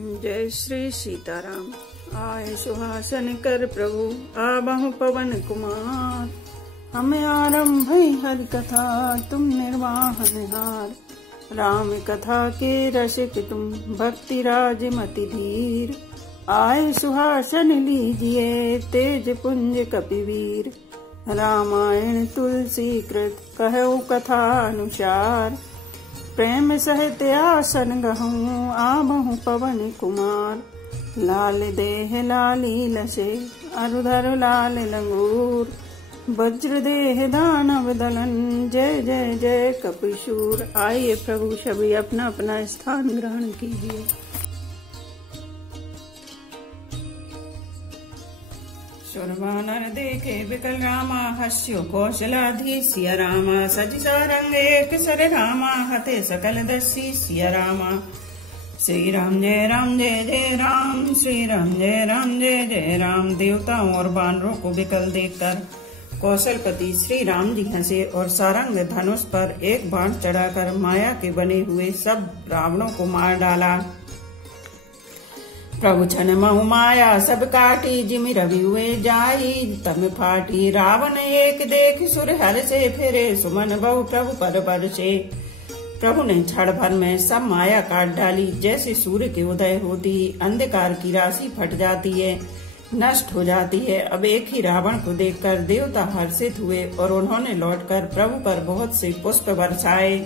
जय श्री सीताराम। आए सुहासन कर प्रभु आबहु पवन कुमार। हमें आरंभ हरि कथा तुम निर्वाहन हार। राम कथा के रसिक तुम भक्ति राज मति धीर। आए सुहासन लीजिए तेज पुंज कपिवीर। रामायण तुलसी कृत कहु कथा अनुसार। प्रेम सहित आसन गहूँ आबहु पवन कुमार। लाल देह लाली लसे अरुधर लाल लंगूर। वज्र देह दानव दलन जय जय जय कपिशूर। आइए प्रभु सभी अपना अपना स्थान ग्रहण कीजिए। सुरवानर देखे बिकल रामा हस्यो कौशलाधीश सिया रामा। सज सारंग एक सर रामा हते सकल दस्सी सिया रामा। श्री राम जय जय राम। श्री राम जय जय राम। देवताओं और बानरों को बिकल देखकर कौशलपति श्री राम जी हंसे और सारंग धनुष पर एक बाण चढ़ाकर माया के बने हुए सब रावणों को मार डाला। प्रभु छन महु माया सब काटी जिमि रवि हुए जाई तम फाटी। रावण एक देख सुर हर से फिरे सुमन बहु प्रभु पर से। प्रभु ने क्षण भर में सब माया काट डाली। जैसे सूर्य के उदय होती अंधकार की राशि फट जाती है, नष्ट हो जाती है। अब एक ही रावण को देखकर देवता हर्षित हुए और उन्होंने लौटकर प्रभु पर बहुत से पुष्प बरसाए।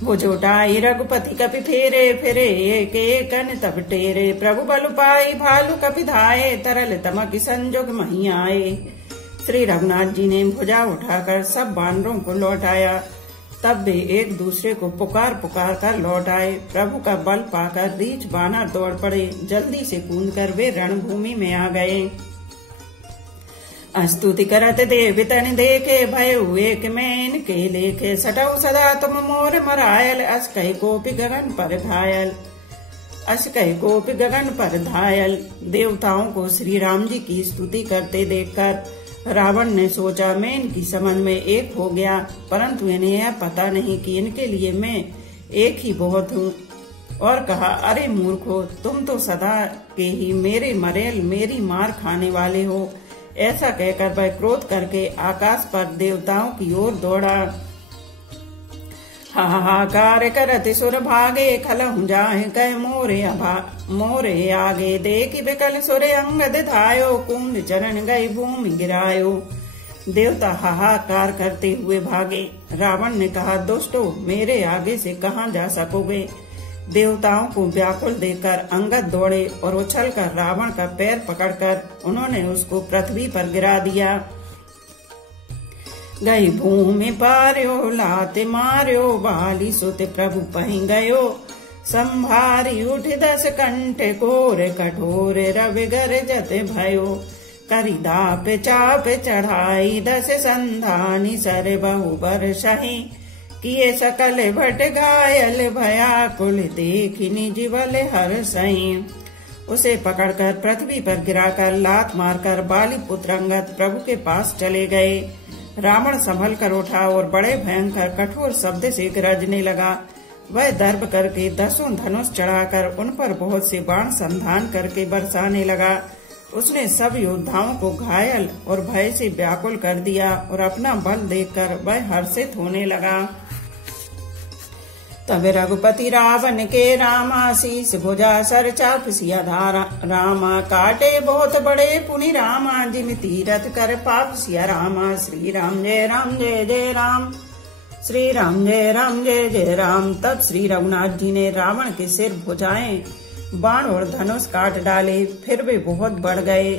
भुजोटाई रघुपति कपि फेरे फिरे एक एकन तब टेरे। प्रभु बल पाई भालू कपि धाये तरल तमक संजोग मही आए। श्री रघुनाथ जी ने भुजा उठाकर सब बानरों को लौटाया। तब वे एक दूसरे को पुकार पुकार कर लौट आए। प्रभु का बल पाकर रीछ बानर दौड़ पड़े। जल्दी से कूदकर वे रणभूमि में आ गए। स्तुति करत देव तन देखे भयउ एक मैन के लेखे। सटऊ सदा तुम मोर मरायल अस कहि गोपी गगन पर घायल। देवताओं को श्री राम जी की स्तुति करते देखकर रावण ने सोचा मैं इनकी समझ में एक हो गया, परंतु इन्हें यह पता नहीं कि इनके लिए मैं एक ही बहुत हूँ। और कहा, अरे मूर्खो, तुम तो सदा के ही मेरे मरेल मेरी मार खाने वाले हो। ऐसा कहकर वह क्रोध करके आकाश पर देवताओं की ओर दौड़ा। हाहाकार करत सुर भागे खलहु जाहि कह मोरे आगे। देखि बिकल सुरे अंगद धायो कुंड चरण गई भूमि गिरायो। देवता हाहाकार करते हुए भागे। रावण ने कहा, दुष्टो, मेरे आगे से कहाँ जा सकोगे। देवताओं को व्याकुल देखकर अंगद दौड़े और उछलकर रावण का पैर पकड़कर उन्होंने उसको पृथ्वी पर गिरा दिया। गई भूमि पार्यो लाते मार्यो बाली सुत प्रभु पहि गयो। संभारी उठ 10 कंठ घोर कठोर रवि गरजत भयो। करी दाप चाप चढ़ाई 10 संधानी सर बहु बरसहि। किए सकल भट घायल भयाकुल देखिनी जीवल हर सही। उसे पकड़कर पृथ्वी पर गिराकर लात मारकर बाली पुत्र अंगद प्रभु के पास चले गए। रावण संभल कर उठा और बड़े भयंकर कठोर शब्द से गरजने लगा। वह दर्प करके 10 धनुष चढ़ाकर उन पर बहुत से बाण संधान करके बरसाने लगा। उसने सब योद्धाओं को घायल और भय से व्याकुल कर दिया और अपना बल देखकर वह हर्षित होने लगा। तब रघुपति रावण के रामा शीस भुजा सर चाप सिया धारा। रामा काटे बहुत बड़े पुनि रामा जिन तीरथ कर पाप सिया रामा। श्री राम जय जय राम। श्री राम जय जय राम। तब श्री रघुनाथ जी ने रावण के सिर भुजाएं बाण और धनुष काट डाले। फिर वे बहुत बढ़ गए।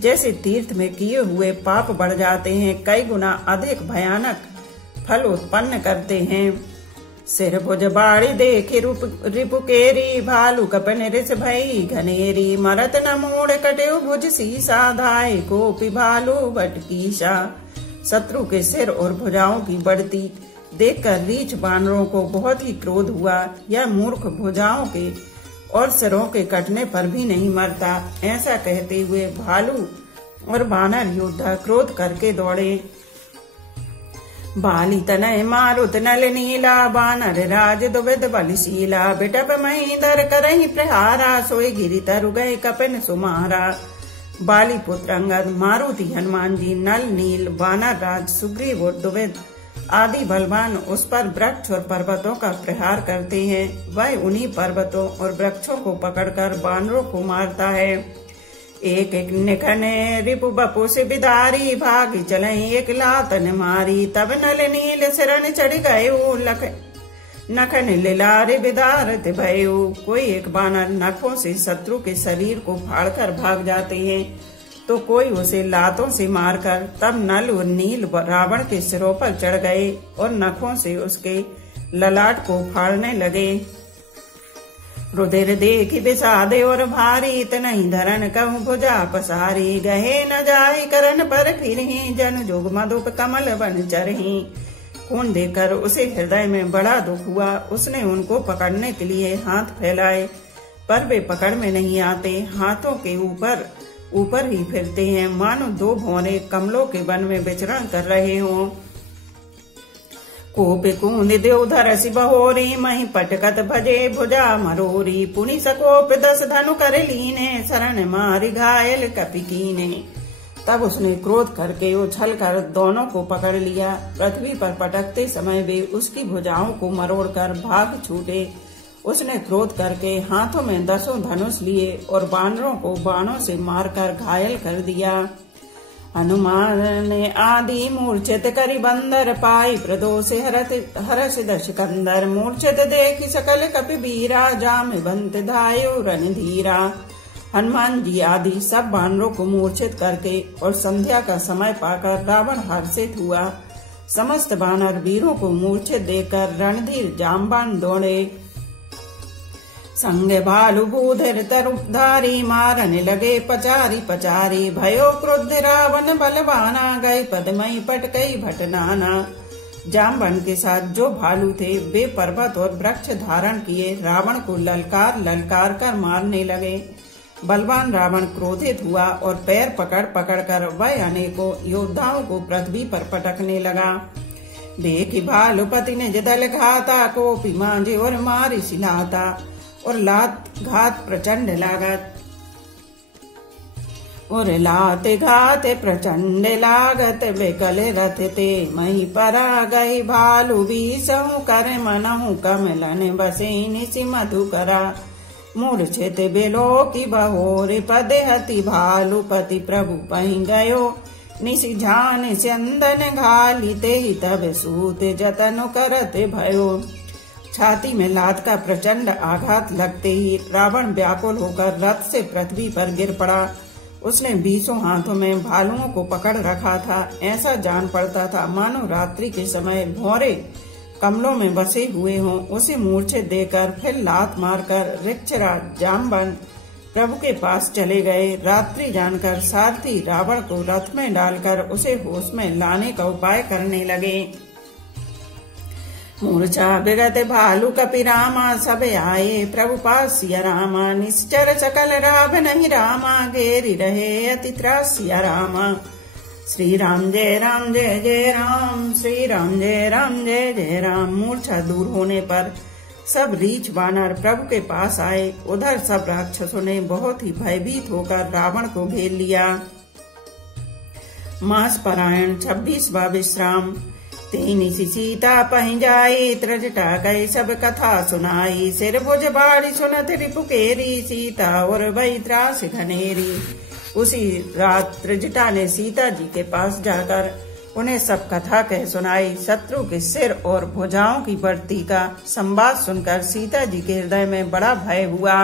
जैसे तीर्थ में किए हुए पाप बढ़ जाते हैं, कई गुना अधिक भयानक फल उत्पन्न करते हैं। सिर भुज बाड़ी देखी रिपु केरी भालू कपन रिस भई घनेरी। मरत न मोड़ कटेउ भुज सीसा धाय गोपी भालू बटकीसा। शत्रु के सिर और भुजाओं की बढ़ती देखकर रीछ बानरों को बहुत ही क्रोध हुआ। यह मूर्ख भुजाओं के और सिरों के कटने पर भी नहीं मरता। ऐसा कहते हुए भालू और बानर योद्धा क्रोध करके दौड़े। बाली तनय मारुत नल नीला बानर राज दुविध बलशीला बिटप महीधर करहि प्रहारा सोई गिरि तरु गए कपिन सुमारा। बाली पुत्र अंगद, मारुति हनुमान जी, नल नील वानर राज सुग्रीव और दुविध आदि बलवान उस पर वृक्ष और पर्वतों का प्रहार करते हैं। वह उन्हीं पर्वतों और वृक्षों को पकड़कर वानरों को मारता है। एक एक निखने रिपु बपु से बिदारी भाग चले एक लातन मारी। तब नल नील शरण चढ़ गये नखन लिलारे बिदारत भयो। कोई एक बानर नखों से शत्रु के शरीर को फाड़कर भाग जाते हैं तो कोई उसे लातों से मारकर तब नल और नील रावण के सिरों पर चढ़ गए और नखों से उसके ललाट को फाड़ने लगे। रुधिर देखि विषादे और भारी तनहि धरन कहूँ भुजा पसारी। गहे न जाय करन पर फिरहि जन जोग मधुप कमल बन चरहि। खून देकर उसे हृदय में बड़ा दुख हुआ। उसने उनको पकड़ने के लिए हाथ फैलाए पर वे पकड़ में नहीं आते। हाथों के ऊपर ही फिरते हैं मानो दो भौरे कमलों के वन में विचरण कर रहे हों। कोप कूंद देव धरसि बहोरी मही पटकत भजे भुजा मरोरी। पुनि सकोप 10 धनु कर लीने शरण मारि घायल कपि कीने। तब उसने क्रोध करके उछल कर दोनों को पकड़ लिया। पृथ्वी पर पटकते समय वे उसकी भुजाओं को मरोड़कर भाग छूटे। उसने क्रोध करके हाथों में 10 धनुष लिए और वानरों को बाणों से मारकर घायल कर दिया। हनुमान ने आदि मूर्छित करि बंदर पाई प्रदोष हरष दश कंदर। मूर्छित देखि सकल कपि बीरा जाम बंत धायो रणधीरा। हनुमान जी आदि सब वानरों को मूर्छित करके और संध्या का समय पाकर रावण हर्षित हुआ। समस्त वानर वीरों को मूर्छित देकर रणधीर जामबान दौड़े। संग भालु भूधर तरुधारी मारने लगे पचारी पचारी। भयो क्रुद्ध रावण बलवाना गए पदमई पटकई भटनाना। जामबन के साथ जो भालू थे वे पर्वत और वृक्ष धारण किए रावण को ललकार ललकार कर मारने लगे। बलवान रावण क्रोधित हुआ और पैर पकड़ पकड़ कर वह अनेकों योद्धाओं को पृथ्वी पर पटकने लगा। देखि भालुपति ने दल घाता कोपी मांझे और मारी सिलाता। और लात घात प्रचंड लागत और लात घात प्रचंड लागत। बेकल रथ ते मही परा गई भालू बीसहु कर मनहु कमलन बसे निसि मधु करा। मूर्छित बेलो की बहोर पद हति भालुपति प्रभु पहि गयो। निसि झान चंदन घाली ते तब सूत जतन करत भयो। छाती में लात का प्रचंड आघात लगते ही रावण व्याकुल होकर रथ से पृथ्वी पर गिर पड़ा। उसने 20 हाथों में भालुओं को पकड़ रखा था। ऐसा जान पड़ता था मानो रात्रि के समय भौरे कमलों में बसे हुए हों। उसे मूर्छित देकर फिर लात मारकर ऋक्षराज जामबन प्रभु के पास चले गए। रात्रि जानकर सारथी रावण को रथ में डालकर उसे होश में लाने का उपाय करने लगे। मूर्छा विगत भालू कपि रामा सब आए प्रभु पास सिया रामा। निश्चर सकल राव नहीं रामा घेरी रहे अति त्रास सिया रामा। श्री राम जय जय राम। श्री राम जय जय राम। मूर्छा दूर होने पर सब रीछ वानर प्रभु के पास आए। उधर सब राक्षसों ने बहुत ही भयभीत होकर रावण को घेर लिया। मास पारायण 26वां विश्राम। तेनी सी सीता पहि जाई त्रजटा गई सब कथा सुनाई। सिर भुज बाड़ी सुनत रिपुकेरी सीता और वही त्रास घनेरी। उसी रात त्रिजटा ने सीता जी के पास जाकर उन्हें सब कथा कह सुनाई। शत्रु के सिर और भुजाओं की बढ़ती का संवाद सुनकर सीता जी के हृदय में बड़ा भय हुआ।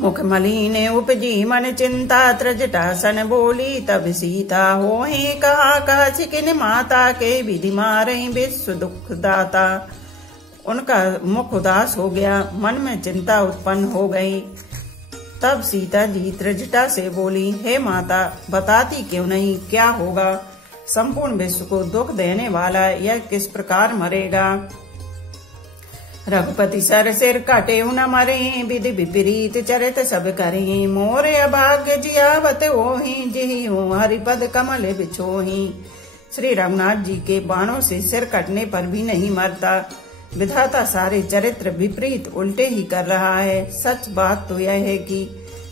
मुख मलिन उपजी मन चिंता त्रिजटा सन बोली तब सीता होहि कहा कह सिकिन माता के विधि मारे विश्व दुख दाता। उनका मुख उदास हो गया, मन में चिंता उत्पन्न हो गई। तब सीता जी त्रिजटा से बोली, हे माता बताती क्यों नहीं क्या होगा? संपूर्ण विश्व को दुख देने वाला यह किस प्रकार मरेगा? रघुपति सर सिर काटे न मरे विधि विपरीत चरित सब करें। मोरे अभाग्य जियावत ओहि जिहि हरिपद कमल बिछोहि। श्री रघुनाथ जी के बाणों से सिर कटने पर भी नहीं मरता। विधाता सारे चरित्र विपरीत उल्टे ही कर रहा है। सच बात तो यह है कि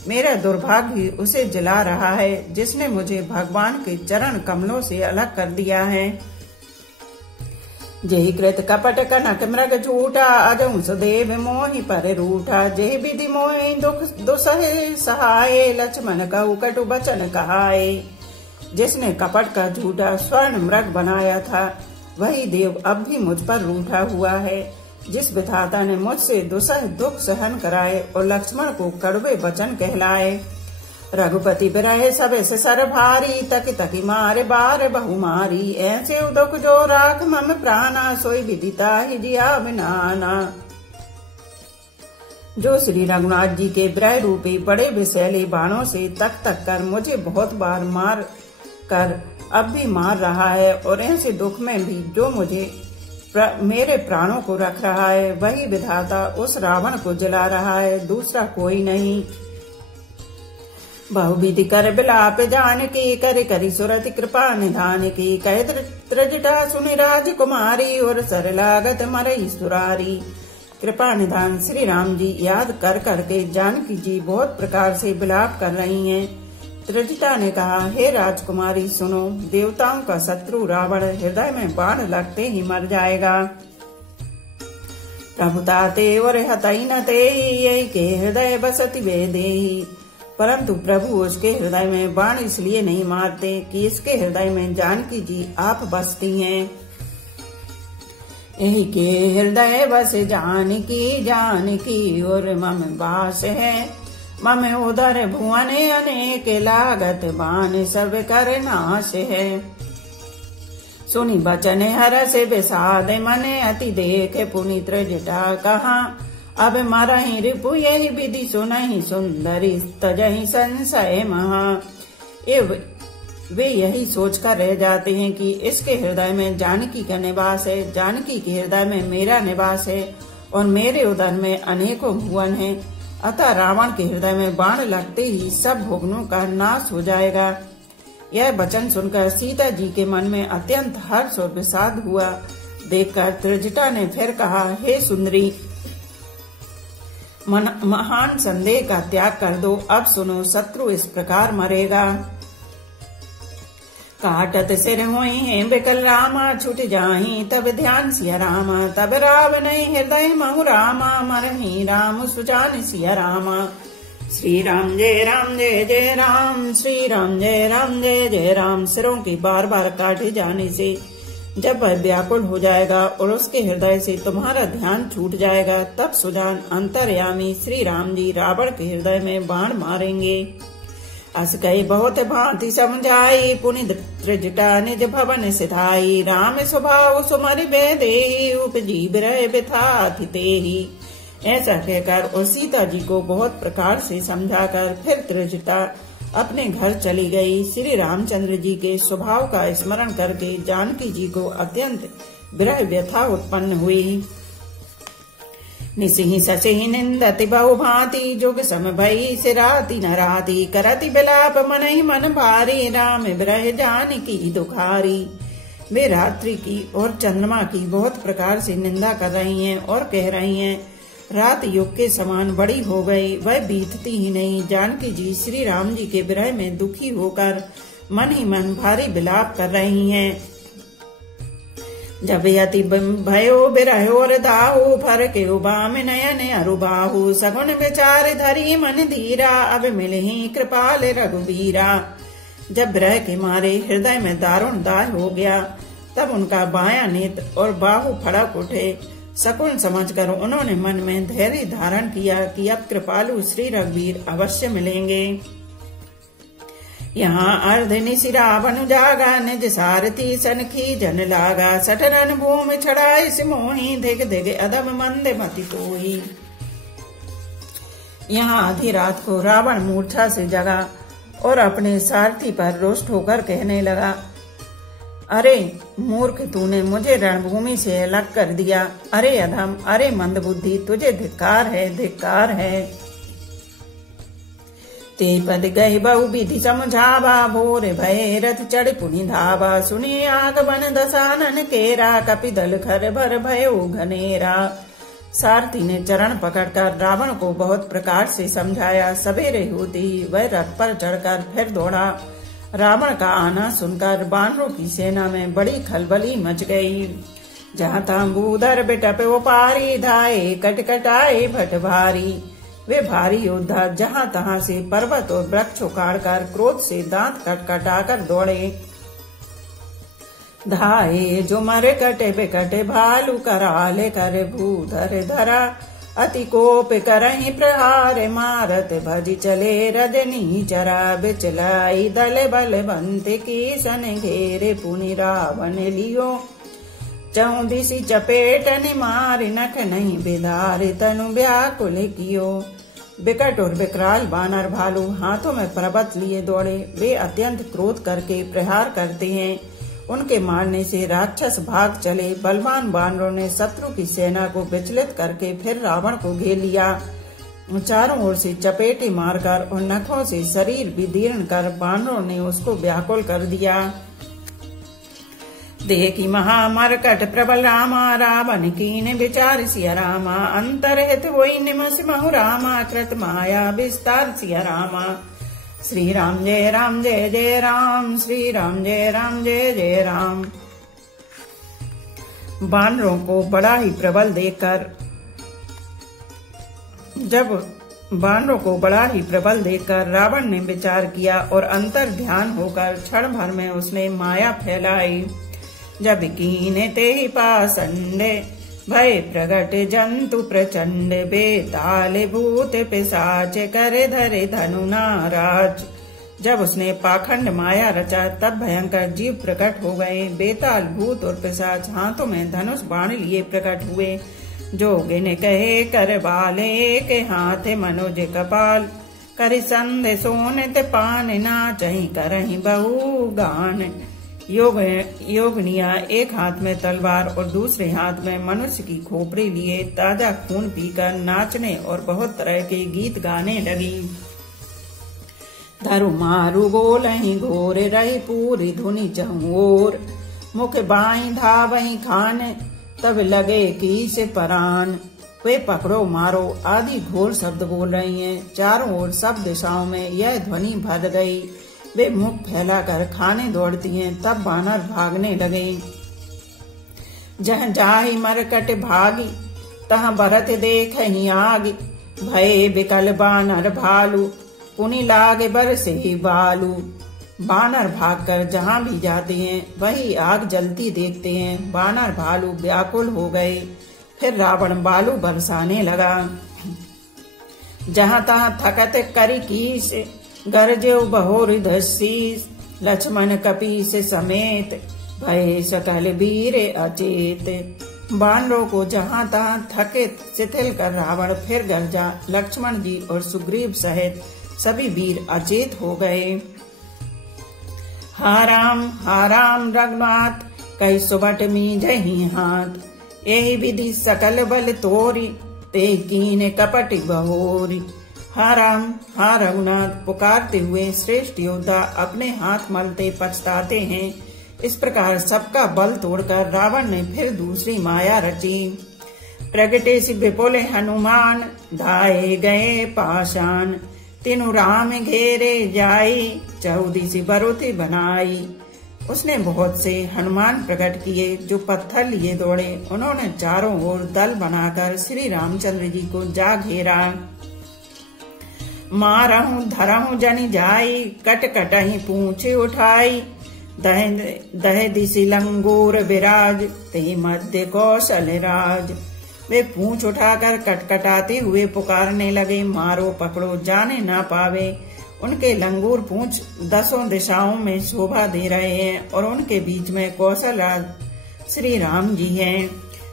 मेरा दुर्भाग्य उसे जला रहा है जिसने मुझे भगवान के चरण कमलों से अलग कर दिया है। जय कृत कपट कनक मृग झूठा अजऊ सुदेव मोहि पर रूठा। जय विधि मोहि दुख दुसहे सहाय लक्ष्मण कहु कटु बचन कहाए। जिसने कपट का झूठा स्वर्ण मृग बनाया था वही देव अब भी मुझ पर रूठा हुआ है। जिस विधाता ने मुझसे दुसह दुख सहन कराए और लक्ष्मण को कड़वे वचन कहलाए। रघुपति बिरहे सबे से सर भारी तक तकी मारे बार बहु मारी। ऐसे दुख जो राख मम प्राणा सोई विदिता ही जिया बिनाना। जो श्री रघुनाथ जी के विरह रूपी बड़े विषैले बाणों से तक तक कर मुझे बहुत बार मार कर अब भी मार रहा है और ऐसे दुख में भी जो मेरे प्राणों को रख रहा है वही विधाता उस रावण को जला रहा है, दूसरा कोई नहीं। बहुविधि कर बिलाप जान की करि करि सुरति कृपा निधान की। कह त्रिजटा सुनि राजकुमारी और सर लागत मरई सुरारी। कृपा निधान श्री राम जी याद कर करके जानकी जी बहुत प्रकार से विलाप कर रही हैं। त्रिजटा ने कहा, हे राजकुमारी सुनो, देवताओं का शत्रु रावण हृदय में बाण लगते ही मर जाएगा। प्रभुताते और हतई न ते के हृदय बसति वेदेहि। परंतु प्रभु उसके हृदय में बाण इसलिए नहीं मारते कि इसके हृदय में जानकी जी आप बसती हैं। यही के हृदय बस जानकी और मम बास है। मम उदर भुवन अनेक लागत बान सब कर नाश है। सुनी बचन हरस विषाद मने अति देख पुनि त्रिजटा कहा। अब मरहि रिपु यही विधि सुनहि सुंदरी तजहि संशय महा। वे यही सोचकर रह जाते हैं कि इसके हृदय में जानकी का निवास है, जानकी के हृदय में मेरा निवास है और मेरे उदर में अनेकों भुवन हैं। अतः रावण के हृदय में बाण लगते ही सब भोगनों का नाश हो जाएगा। यह वचन सुनकर सीता जी के मन में अत्यंत हर्ष और विषाद हुआ। देखकर त्रिजटा ने फिर कहा, हे सुंदरी, महान संदेह का त्याग कर दो। अब सुनो, शत्रु इस प्रकार मरेगा। काटत सिर होई है बिकल रामा छुट जाही तब ध्यान सिया रामा। तब रावण हृदय महु रामा मरही राम सुजान सिया रामा। श्री राम जय राम जय जय राम। श्री राम जय राम जय जय राम। सिरों की बार बार काटे जाने से जब वह व्याकुल हो जाएगा और उसके हृदय से तुम्हारा ध्यान छूट जाएगा तब सुजान अंतर्यामी श्री राम जी रावण के हृदय में बाण मारेंगे। अस कई बहुत भांति समझाई पुनि त्रिजटा निज भवन सिधाई। राम स्वभाव सुमरि बेदेहि उपजी बिरह बिथाति तेहि। ऐसा कहकर और सीता जी को बहुत प्रकार से समझाकर फिर त्रिजटा अपने घर चली गई। श्री रामचंद्र जी के स्वभाव का स्मरण करके जानकी जी को अत्यंत विरह व्यथा उत्पन्न हुई। निसिहि ससिहि निंदति बहु भांति जुग सम भई सिराति नराति। करति बिलाप मनहि मन भारी राम विरह जानकी दुखारी। वे रात्रि की और चंद्रमा की बहुत प्रकार से निंदा कर रही हैं और कह रही हैं, रात युग के समान बड़ी हो गई, वह बीतती ही नहीं। जानकी जी श्री राम जी के विरह में दुखी होकर मन ही मन भारी विलाप कर रही हैं। जब यति भयो बिरहोर दाहु फर के बाम नयन अरुबाहु। सगुन विचार धरी मन धीरा अब मिलहि कृपाल रघुबीरा। जब विरह के मारे हृदय में दारुण दाह हो गया तब उनका बायां नेत्र और बाहु फड़क उठे। शकुन समझकर उन्होंने मन में धैर्य धारण किया कि अब कृपालु श्री रघुवीर अवश्य मिलेंगे। यहाँ अर्ध निशि रावण जागा निज सारथी सनखी जन लागा। सठरन भूमि छड़ाई सिमोही धिग धिग अदम मंद मति कोही। यहाँ आधी रात को रावण मूर्छा से जगा और अपने सारथी पर रुष्ट होकर कहने लगा, अरे मूर्ख, तूने मुझे रणभूमि से अलग कर दिया। अरे अधम, अरे मंदबुद्धि, तुझे धिक्कार है, धिक्कार है। ते पद गए बहु विधि समझावा, भोर भय रथ चढ़ पुनि धावा। सुने आगमन दशानन केरा, कपिदल खर भर भयो घनेरा। सारथी ने चरण पकड़कर रावण को बहुत प्रकार से समझाया। सवेरे होते ही वह रथ पर चढ़कर फिर दौड़ा। रावण का आना सुनकर बानरों की सेना में बड़ी खलबली मच गई। जहाँ तहाँ बूदर बिटप उपारी, धाये कटकटाए भट भारी। वे भारी योद्धा जहाँ तहाँ से पर्वत और वृक्ष उखाड़कर क्रोध से दांत कटकटाकर दौड़े। धाये जो मरे कटे बिकटे भालू, कराले कर भूधर धरा। अति कोप करहि प्रहार, मारत भज चले रजनी चरा। बिचलाई दल बलवंत की सन, घेरे पुनि रावण लियो। चौदिसी चपेटन मार, नख नहीं बिधार तनु व्याकुल कियो। बिकट और विकराल बानर भालू हाथों में पर्वत लिए दौड़े। वे अत्यंत क्रोध करके प्रहार करते हैं। उनके मारने से राक्षस भाग चले। बलवान बानरों ने शत्रु की सेना को विचलित करके फिर रावण को घेर लिया। चारों ओर से चपेटे मारकर और नखों से शरीर विदीर्ण कर बानरों ने उसको व्याकुल कर दिया। देखी महामरकट प्रबल रामा, रावण कीन विचार सिया रामा। अंतरहित होई निमस महु रामा, कृत माया विस्तार सिया रामा। श्री राम जय जय राम, श्री राम जय जय राम। बानरों को बड़ा ही प्रबल देखकर रावण ने विचार किया और अंतर ध्यान होकर क्षण भर में उसने माया फैलाई। जब कीने ते ही पासंडे, भय प्रगट जंतु प्रचंड। बेताल भूत पिशाच, करे धरे धनु नाराज। जब उसने पाखंड माया रचा तब भयंकर जीव प्रकट हो गए। बेताल भूत और पिशाच हाथों में धनुष बाण लिए प्रकट हुए। जोगिन कहे कर बाले, के हाथ मनोज कपाल। करि संध सोन ते पान, नाचहि करहि बहु गान। योगनिया एक हाथ में तलवार और दूसरे हाथ में मनुष्य की खोपड़ी लिए ताजा खून पीकर नाचने और बहुत तरह के गीत गाने लगी। धरु मारु गोलहि घोर, रही पूरी धुनि चहुओर। मुख बाई धावहि खान, तब लगे की से परान। वे पकड़ो मारो आदि घोर शब्द बोल रही हैं। चारों ओर सब दिशाओं में यह ध्वनि भर गई। वे मुख फैलाकर खाने दौड़ती हैं। तब बानर भागने लगे। जहाँ जाहि मरकट भागी, तहाँ बरत देखहि आग। भय बिकल बानर भालू, पुनि लागे बरसे बालू। बानर भागकर जहाँ भी जाते हैं वही आग जलती देखते हैं। बानर भालू व्याकुल हो गए। फिर रावण बालू बरसाने लगा। जहाँ तहाँ थकत करी कीस, गरजेउ बहोर धसीस। लक्ष्मण कपीस समेत, भय सकल वीर अचेत। बानरों को जहाँ तहाँ थके शिथिल कर रावण फिर गरजा। लक्ष्मण जी और सुग्रीव सहित सभी वीर अचेत हो गए। हा राम रघुनाथ, कई सुबट मीजहि हाथ। यही विधि सकल बल तोरी, ते कीन कपट बहोरी। हा राम हा रघुनाथ पुकारते हुए श्रेष्ठ योद्धा अपने हाथ मलते पछताते हैं। इस प्रकार सबका बल तोड़कर रावण ने फिर दूसरी माया रची। प्रगटे सी विपुल हनुमान, धाये गए पाषाण। तीनों राम घेरे जाई, 14 बरुति बनाई। उसने बहुत से हनुमान प्रकट किए जो पत्थर लिए दौड़े। उन्होंने चारों ओर दल बनाकर श्री रामचंद्र जी को जा घेरा। मारहूं धरहूं जनि जाई, कट कटहि पूंछ उठाई। दह दिशि लंगूर विराज, ते मध्य कौशल राज। वे पूंछ उठाकर कटकटाते हुए पुकारने लगे, मारो पकड़ो जाने ना पावे। उनके लंगूर पूंछ 10 दिशाओं में शोभा दे रहे हैं और उनके बीच में कौशल राज श्री राम जी हैं।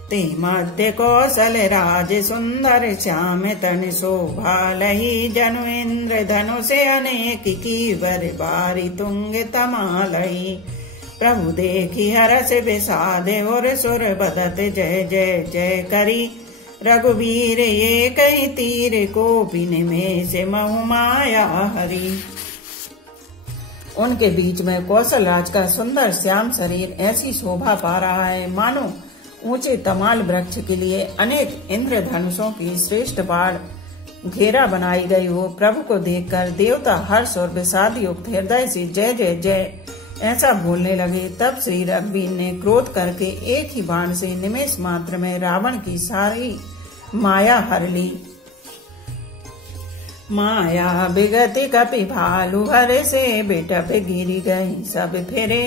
ते मध्य कौशल राज सुंदर श्याम तन शोभा लही। जनु इंद्र धनु से अनेक की वर बारी तुंग तमालही। प्रभु देखी हरस विषाद और सुर बदत जय जय जय करी। रघुवीर ये कई तीर को पीने में से महु माया हरी। उनके बीच में कौशल राज का सुंदर श्याम शरीर ऐसी शोभा पा रहा है मानो ऊंचे तमाल वृक्ष के लिए अनेक इंद्रधनुषों की श्रेष्ठ बाढ़ घेरा बनाई गई हो। प्रभु को देखकर देवता हर्ष और विषाद युक्त हृदय से जय जय जय ऐसा बोलने लगे। तब श्री रघुवीर ने क्रोध करके एक ही बाण से निमेष मात्र में रावण की सारी माया हर ली। माया बिगति कपि भालू हर से बेटप गिरी गई सब फिरे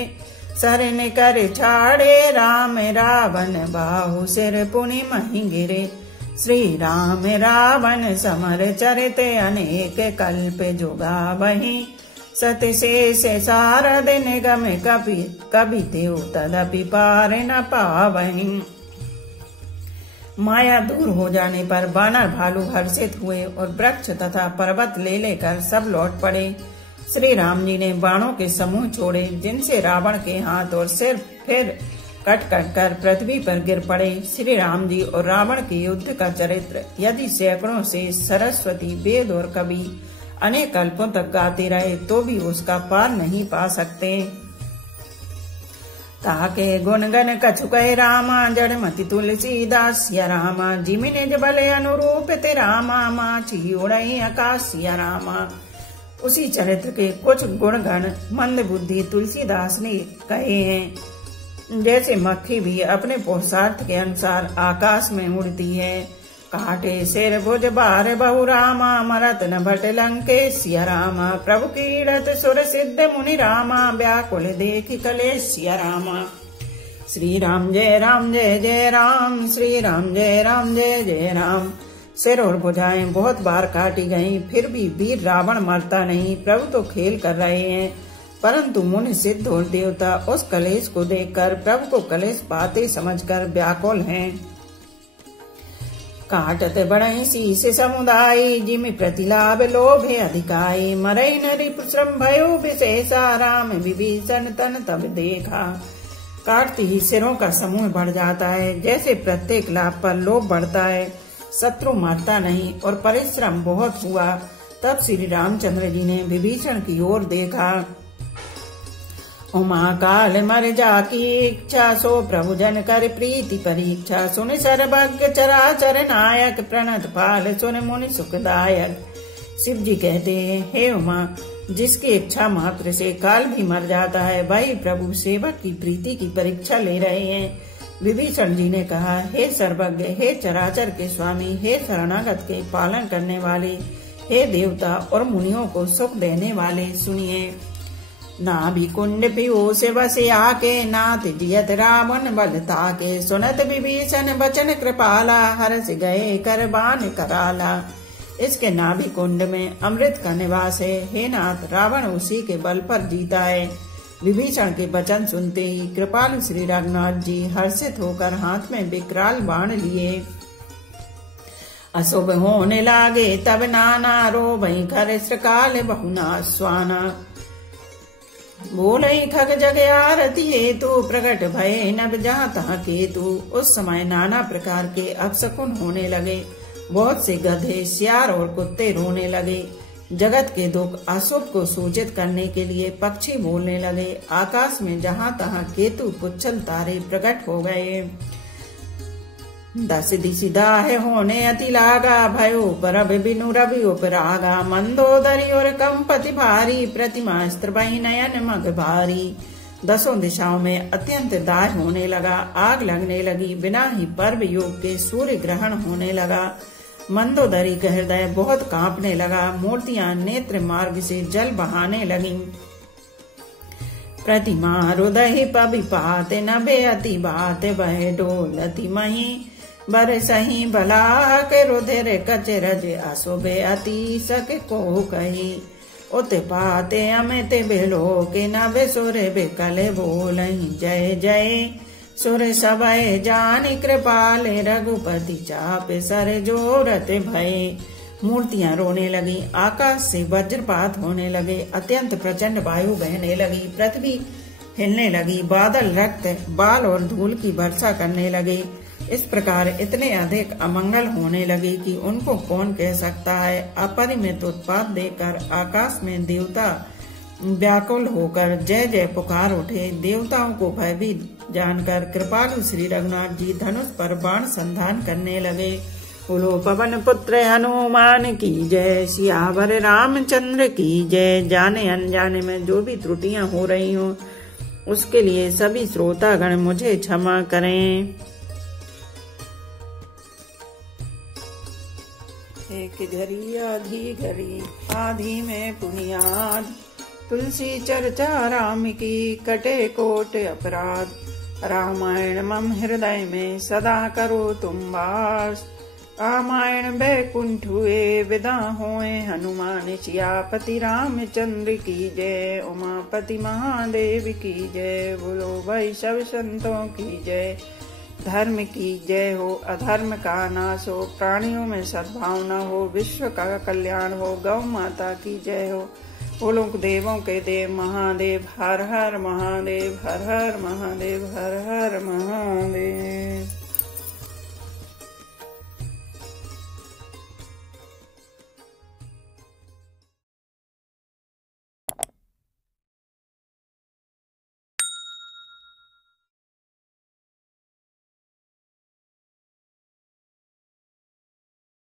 सरन कर छाड़े राम रावण बाहु सिर पुनि महि गिरे। श्री राम रावण समर चरित अनेक कल्प जुगा वही सत शेष सारद निगम कभी तेउ तदपि पार न पावहीं। माया दूर हो जाने पर बानर भालू हर्षित हुए और वृक्ष तथा पर्वत ले लेकर सब लौट पड़े। श्री राम जी ने बाणों के समूह छोड़े जिनसे रावण के हाथ और सिर फिर कट कट कर पृथ्वी पर गिर पड़े। श्री राम जी और रावण के युद्ध का चरित्र यदि सैकड़ों से सरस्वती वेद और कवि अनेक कल्पों तक गाते रहे तो भी उसका पार नहीं पा सकते। ताके गुणगन कछुकै रामा जड़मति तुलसीदास रामा जिमि निज बल अनुरूप ते रामा माची उड़ई आकाश रामा। उसी चरित्र के कुछ गुणगण मंद बुद्धि तुलसीदास ने कहे हैं। जैसे मक्खी भी अपने पुरुषार्थ के अनुसार आकाश में उड़ती है। काटे सिर भुज बार बहु रामा मरत न भट लंकेश रामा। प्रभु कीड़त सुर सिद्ध मुनि रामा व्याकुल देख कलेश रामा। श्री राम जय जय राम श्री राम जय जय राम। सिर और भुजाएं बहुत बार काटी गईं, फिर भी वीर रावण मरता नहीं। प्रभु तो खेल कर रहे हैं, परंतु मुनि सिद्ध और देवता उस कलेश को देखकर प्रभु को कलेश पाते समझकर व्याकुल हैं। काटत बढ़ई शीस समुदाय जिमि प्रतिलाभ लोभे अधिकाई। मरई नरि श्रम भयो विशेषा राम विभीषण तन तब देखा। काटते ही सिरों का समूह बढ़ जाता है, जैसे प्रत्येक लाभ पर लोभ बढ़ता है। शत्रु मरता नहीं और परिश्रम बहुत हुआ। तब श्री रामचंद्र जी ने विभीषण की ओर देखा। उमा काल मर जाकी इच्छा सो प्रभु जन कर प्रीति परीक्षा। सुन सर्वज्ञ चराचर नायक प्रणत पाल सुन मुनि सुखदायक। शिव जी कहते हैं, हे उमा, जिसकी इच्छा मात्र से काल भी मर जाता है वही प्रभु सेवक की प्रीति की परीक्षा ले रहे हैं। विभीषण जी ने कहा, हे सर्वज्ञ, हे चराचर के स्वामी, हे शरणागत के पालन करने वाले, हे देवता और मुनियों को सुख देने वाले, सुनिए। नाभि कुंड पीयूष बसे आके नाथ जियत रावण बल ताके। सुनत विभीषण वचन कृपाला हर्ष गए कर बाण कराला। इसके नाभि कुंड में अमृत का निवास है। हे नाथ, रावण उसी के बल पर जीता है। विभीषण के वचन सुनते ही कृपालु श्री रघुनाथ जी हर्षित होकर हाथ में विकराल बाण लिए। अशुभ होने लागे तब नाना रोबई खर श्रकाल बहुना स्वाना। बोलई खग जग आरती हेतु प्रकट भये नभ जहाँ तहाँ केतु। उस समय नाना प्रकार के अपशकुन होने लगे। बहुत से गधे, सियार और कुत्ते रोने लगे। जगत के दुख अशुभ को सूचित करने के लिए पक्षी बोलने लगे। आकाश में जहाँ तहाँ केतु पुच्छल तारे प्रकट हो गए। दस दिशि दाह होने अति लागा भयो परब बिनु रवि उपरागा। मंदोदरी और कंपति भारी प्रतिमा स्त्र बही नयन मग भारी। दसों दिशाओं में अत्यंत दाह होने लगा। आग लगने लगी। बिना ही पर्व योग के सूर्य ग्रहण होने लगा। मंदोदरी का हृदय बहुत कांपने लगा। मूर्तियां नेत्र मार्ग से जल बहाने लगी। प्रतिमा हृदय पबिपात नभे अति बात बह डोलती मही। बर सही बलाक रुधिर कचरज अशुभे अति सक को कही। उत पाते अमित बिलो के नभ सुर बिकल बोलहि जय जय। सुर सबय जानि कृपाल रघुपति चाप सर जोरत भय। मूर्तियां रोने लगी। आकाश से वज्रपात होने लगे। अत्यंत प्रचंड वायु बहने लगी। पृथ्वी हिलने लगी। बादल रक्त, बाल और धूल की वर्षा करने लगे। इस प्रकार इतने अधिक अमंगल होने लगे कि उनको कौन कह सकता है। अपरिमित उत्पात देकर आकाश में देवता व्याकुल होकर जय जय पुकार उठे। देवताओं को भयभीत जानकर कृपालु श्री रघुनाथ जी धनुष पर बाण संधान करने लगे। बोलो पवन पुत्र हनुमान की जय, सियावर रामचंद्र की जय। जाने अनजाने में जो भी त्रुटियां हो रही हों उसके लिए सभी श्रोतागण मुझे क्षमा करें। एक घड़ी आधी में पुनियाद, तुलसी चर्चा राम की कटे कोट अपराध। रामायण मम हृदय में सदा करो तुम वास, रामायण बैकुंठ हुए विदा होए हनुमान। सियापति रामचंद्र की जय, उमापति महादेव की जय। बोलो भाई सब संतों की जय। धर्म की जय हो, अधर्म का नाश हो, प्राणियों में सद्भावना हो, विश्व का कल्याण हो। गौ माता की जय हो। बोलो देवों के देव महादेव, हर हर महादेव, हर हर महादेव, हर हर महादेव।